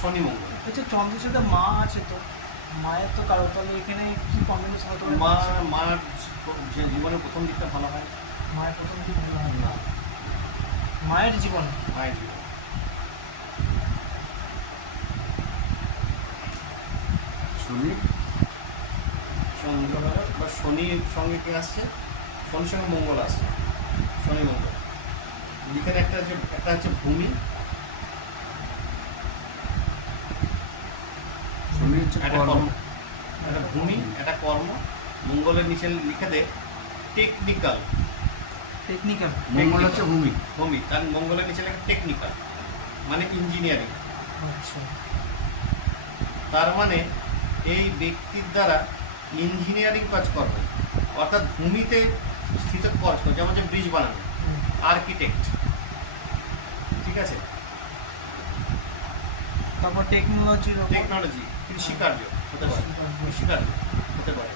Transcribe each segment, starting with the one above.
শনি মঙ্গল। আচ্ছা, চন্দ্রের সাথে মা আছে তো, মায়ের তো কারো, তাহলে এখানে কি কম্বিনেশন হতে পারে? মার যে জীবনের প্রথম দিকটা ভালো হয় মায়ের প্রথম কি ভালো হয় না, মায়ের জীবন? মায়ের জীবন শনি চন্দ্র বা শনির সঙ্গে কে আসছে, শনির সঙ্গে মঙ্গল আসছে, শনি মঙ্গল। এখানে একটা হচ্ছে ভূমি, শনি হচ্ছে একটা কর্ম। কর্ম, একটা ভূমি, একটা কর্ম। মঙ্গলের নিচে লিখে দে টেকনিক্যাল। টেকনিক্যাল। মঙ্গল হচ্ছে ভূমি। ভূমি, তার মঙ্গলের নিচে লেখা টেকনিক্যাল মানে ইঞ্জিনিয়ারিং। আচ্ছা, তার মানে এই ব্যক্তির দ্বারা ইঞ্জিনিয়ারিং কাজ করবে, অর্থাৎ ভূমিতে স্থিত কাজ করে, যেমন যে ব্রিজ বানানো, আর্কিটেক্ট, ঠিক আছে। তারপর টেকনোলজির টেকনোলজি, কৃষিকার্য হতে পারে, কৃষিকার্য হতে পারে,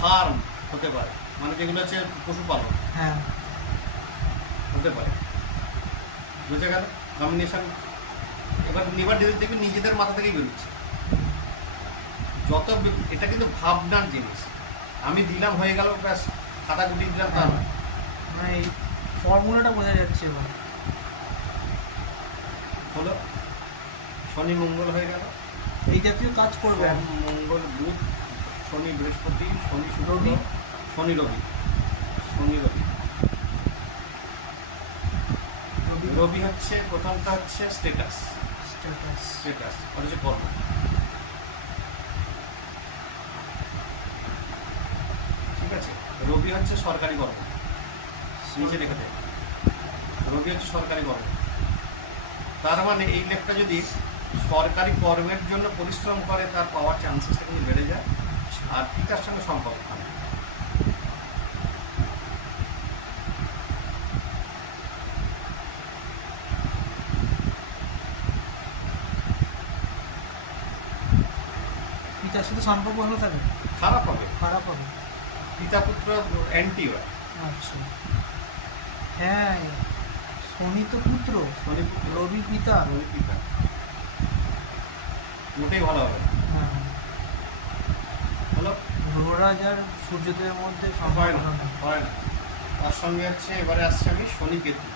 ফার্ম হতে পারে, মানে যেগুলো হচ্ছে পশুপালন হ্যাঁ, হতে পারে। বুঝে গেল কম্বিনেশন। এবার দেখবি নিজেদের মাথা থেকেই বেরোচ্ছে এটা কিন্তু ভাবনার জিনিস। আমি দিলাম হয়ে গেল, ব্যাস খাতা গুটিয়ে দিলাম, তার মানে এই ফর্মুলাটা বোঝা যাচ্ছে এবার। হলো শনি মঙ্গল হয়ে গেল। এই জাতীয় কাজ করবে। সোম, মঙ্গল, বুধ, শনি, বৃহস্পতি, শনি, শুক্র, রবি। শনি, রবি, শনি, রবি। রবি হচ্ছে প্রথমটা হচ্ছে স্ট্যাটাস, স্ট্যাটাস হচ্ছে কর্ম। ঠিক আছে, রবি হচ্ছে সরকারি কর্ম, নিচে রেখে দেয়, রবি হচ্ছে সরকারি কর্ম। তার মানে এই লেখটা যদি সরকারি কর্মের জন্য পরিশ্রম করে, তার পাওয়ার চান্সেসটা কিন্তু বেড়ে যায়, আর পিতার সঙ্গে সম্পর্ক থাকে। পিতার সাথে সম্পর্ক ভালো থাকে? খারাপ হবে, খারাপ হবে। পিতা পুত্র অ্যান্টি হয়। আচ্ছা, হ্যাঁ, শনি তো পুত্র, শনি পুত্র, রবি পিতা। রবি পিতা, মোটেই ভালো হবে না। হ্যাঁ, হলো গ্রহরাজ আর সূর্যদেবের মধ্যে হয় সম্পর্ক না, ভালো না। হয় না। তার সঙ্গে হচ্ছে এবারে আসছে আমি শনি কেতু।